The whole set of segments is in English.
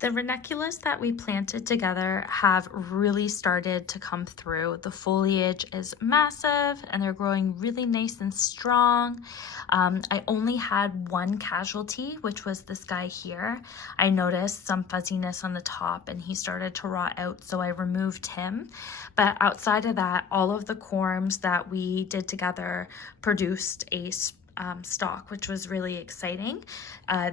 The ranunculus that we planted together have really started to come through. The foliage is massive and they're growing really nice and strong. I only had one casualty, which was this guy here. I noticed some fuzziness on the top and he started to rot out, so I removed him. But outside of that, all of the corms that we did together produced a stock, which was really exciting.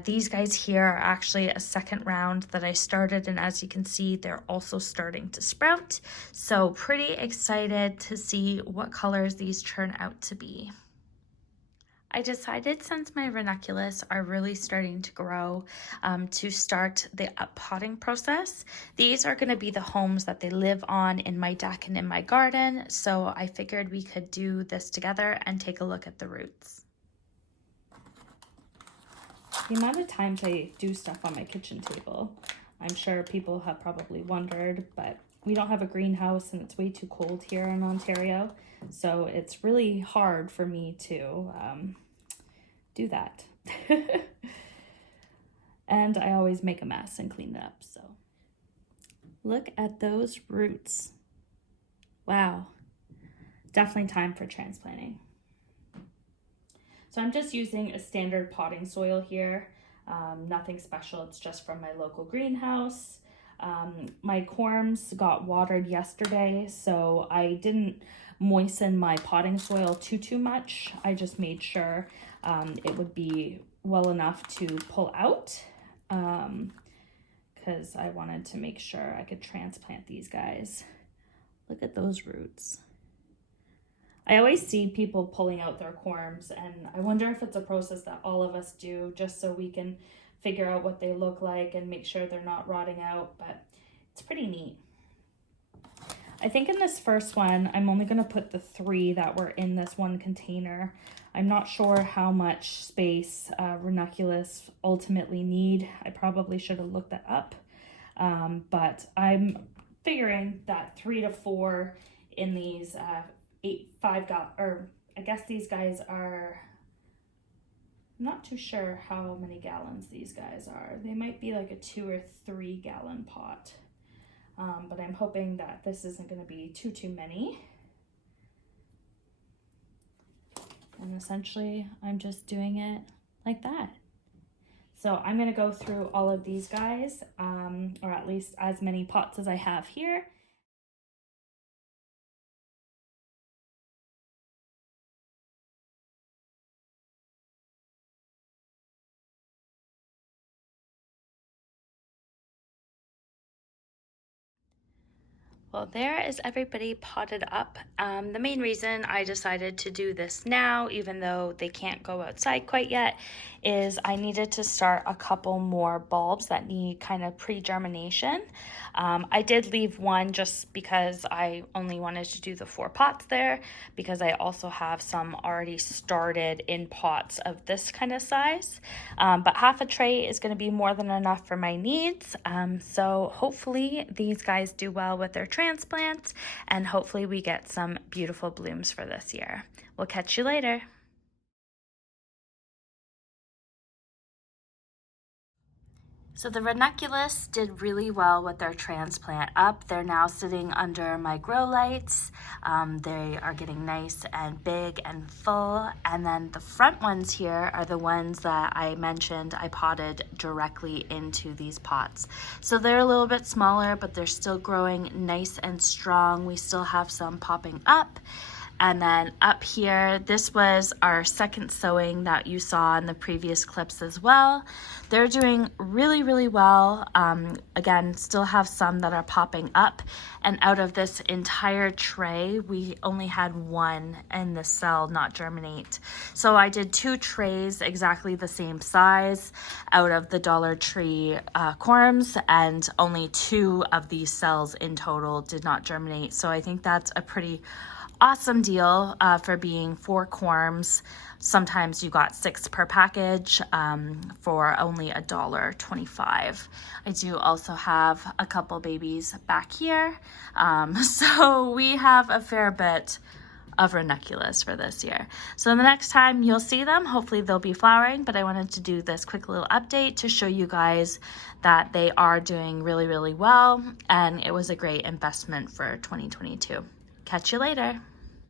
These guys here are actually a second round that I started, and as you can see, they're also starting to sprout. So pretty excited to see what colors these turn out to be. I decided, since my ranunculus are really starting to grow, to start the uppotting process. These are going to be the homes that they live on in my deck and in my garden, so I figured we could do this together and take a look at the roots. The amount of times I do stuff on my kitchen table, I'm sure people have probably wondered, but we don't have a greenhouse and it's way too cold here in Ontario. So it's really hard for me to do that. And I always make a mess and clean it up. So look at those roots. Wow. Definitely time for transplanting. So I'm just using a standard potting soil here, nothing special, it's just from my local greenhouse. My corms got watered yesterday, so I didn't moisten my potting soil too much. I just made sure it would be well enough to pull out, because I wanted to make sure I could transplant these guys. Look at those roots. I always see people pulling out their corms, and I wonder if it's a process that all of us do just so we can figure out what they look like and make sure they're not rotting out, but it's pretty neat. I think in this first one, I'm only going to put the 3 that were in this one container. I'm not sure how much space ranunculus ultimately need. I probably should have looked that up, but I'm figuring that 3 to 4 in these 5 gallon, or I guess these guys are, I'm not too sure how many gallons these guys are. They might be like a 2 or 3 gallon pot, but I'm hoping that this isn't going to be too many. And essentially I'm just doing it like that. So I'm going to go through all of these guys, or at least as many pots as I have here. Well, there is everybody potted up. The main reason I decided to do this now, even though they can't go outside quite yet, is I needed to start a couple more bulbs that need kind of pre-germination. I did leave one just because I only wanted to do the 4 pots there, because I also have some already started in pots of this kind of size. But half a tray is going to be more than enough for my needs. So hopefully these guys do well with their transplants, and hopefully we get some beautiful blooms for this year. We'll catch you later. So the ranunculus did really well with their transplant up. They're now sitting under my grow lights. They are getting nice and big and full. And then the front ones here are the ones that I mentioned I potted directly into these pots. So they're a little bit smaller, but they're still growing nice and strong. We still have some popping up. And then up here, this was our second sowing that you saw in the previous clips as well. They're doing really well. Again, still have some that are popping up. And out of this entire tray, we only had 1 in the cell not germinate. So I did 2 trays exactly the same size out of the Dollar Tree corms, and only 2 of these cells in total did not germinate. So I think that's a pretty awesome deal for being 4 corms. Sometimes you got 6 per package for only $1.25. I do also have a couple babies back here. So we have a fair bit of ranunculus for this year. So the next time you'll see them, hopefully they'll be flowering, but I wanted to do this quick little update to show you guys that they are doing really, really well, and it was a great investment for 2022. Catch you later.